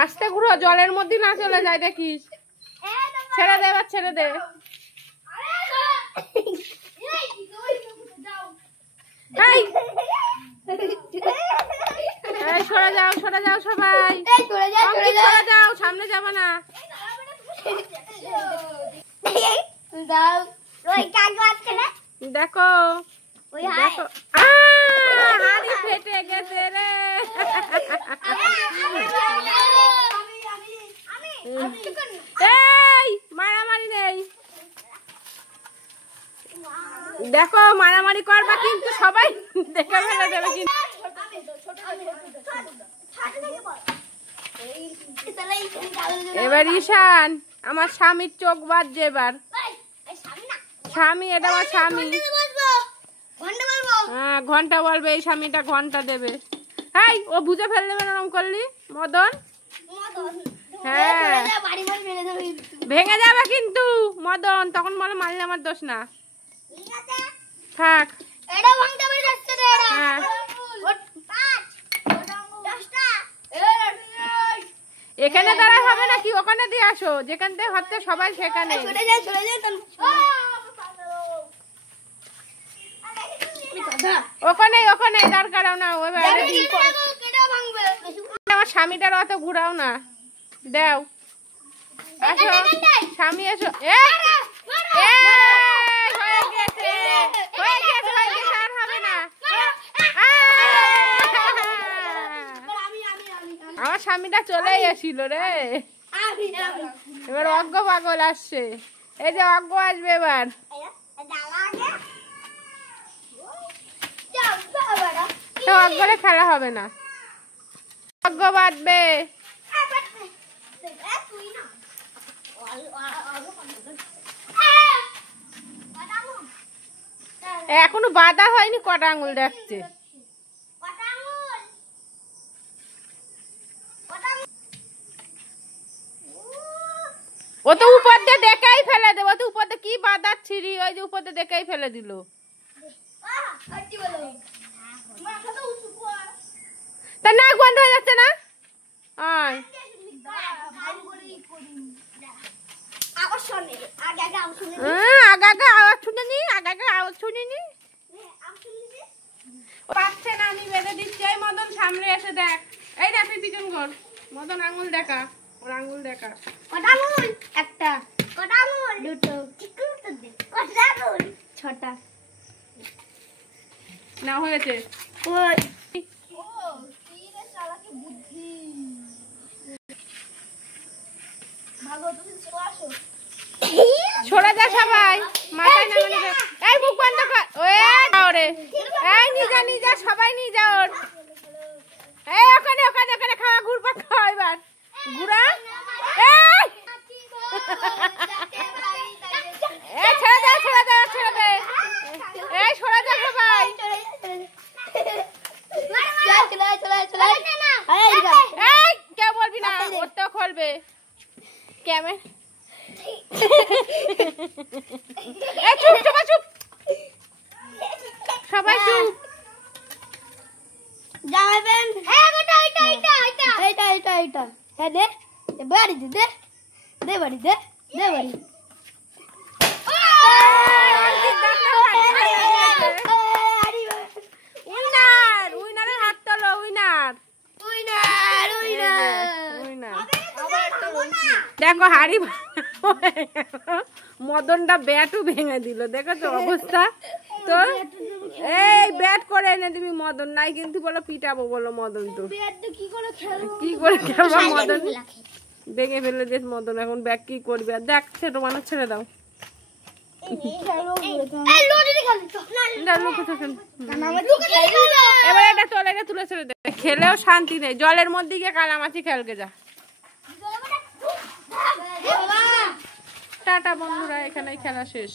আস্তে ঘুরো, জলের মধ্যে না চলে যায় দেখিস। ছেড়ে দে, এবার ছেড়ে দে। সরে যাও, সরে যাও সবাই, সরে যাও, সামনে যাবে না। দেখো দেখো, হাড়ি ফেটে গেছে রে। এই মারামারি নেই, দেখো মারামারি করবা কিন্তু সবাই দেখে ফেলে দেবে কিন্তু। এবার ঈশান, আমার স্বামীর চোখ বাজছে এবার। স্বামী, এটা আমার স্বামী। হ্যাঁ ঘন্টা বলবে, এই স্বামীটা ঘন্টা দেবে। হ্যাঁ ও বুঝে ফেল দেবে এরকম করলি মদন। হ্যাঁ ভেঙে যাবে কিন্তু মদন, তখন বলে মারলে আমার দোষ না। থাক হ্যাঁ, এখানে দাঁড়ায় হবে নাকি, ওখানে দিয়ে আসো, যেখান থেকে হচ্ছে সবাই সেখানে। ওখানে ওখানে দাঁড় করাও না, আমার স্বামীটার অত ঘুরাও না, দেও আসো স্বামী এসো। আর হবে না, আমার স্বামীটা চলে গেছিল রে। এবার অজ্ঞ পাগল আসছে, এই যে অজ্ঞ আসবে এবার। অজ্ঞরে খেলা হবে না, অজ্ঞ বাঁধবে। এখনো বাঁধা হয়নি, কটা আঙুল দেখছে। ও তো উপর দিয়ে দেখেই ফেলে দেবো, তো উপর দিয়ে কি বাঁধাচ্ছিলি, ওই যে উপর দিয়ে দেখেই ফেলে দিল। তা না গন্ধ হয়ে যাচ্ছে না, আগে আওয়াজ শুনিনি, আগে আওয়াজ শুনিনি। পাচ্ছে না, আমি বেঁধে দিচ্ছি। এই মদন সামনে এসে দেখ, এই দেখ পিছন ঘর। মদন আঙুল দেখা, ওর আঙুল দেখা। কটা আঙুল? একটা। কটা আঙুল? দুটো। কটা আঙুল? 6টা। না হয়েছে। ওই সরে যা সবাই, মাথায় নামে নেবে। এই মুখ বন্ধ কর, ওরে এই নিজা নিজা সবাই নিয়ে যাও। এই ওখানে ওখানে ওখানে খাওয়া, ঘুরবা খাওয়া এবার ঘুরা। এই ছেড়ে দে, ছেড়ে দে, ছেড়ে দে। এই সরে যা সবাই। এই কেউ বলবি না, ওর তো খুলবে ক্যামেরা। চুপ চুপ চুপ সবাই চুপ। যাবেন এটা হ্যাঁ দে বাড়ি দে দে বাড়ি দে দে বাড়ি। উইনার, উইনারের হাত তোলো, উইনার। দেখো হাড়ি মদনটা ব্যাটও ভেঙে দিল, দেখো তো অবস্থা। তো এই ব্যাট করে এনে দিবি মদন, নাই কিন্তু বলো পিটাবো বলো মদন। তো কি করে খেলবো মদন, ভেঙে ফেলে দিস মদন। এখন ব্যাগ কি করবি, আর দেখ ছোট মানুষ, ছেড়ে দাও। এবার এটা চলে, এটা তুলে ছেড়ে দে। খেলেও শান্তি নেই, জলের মধ্যে গিয়ে কালামাছি খেলকে যা। টাটা বন্ধুরা, এখানেই খেলা শেষ।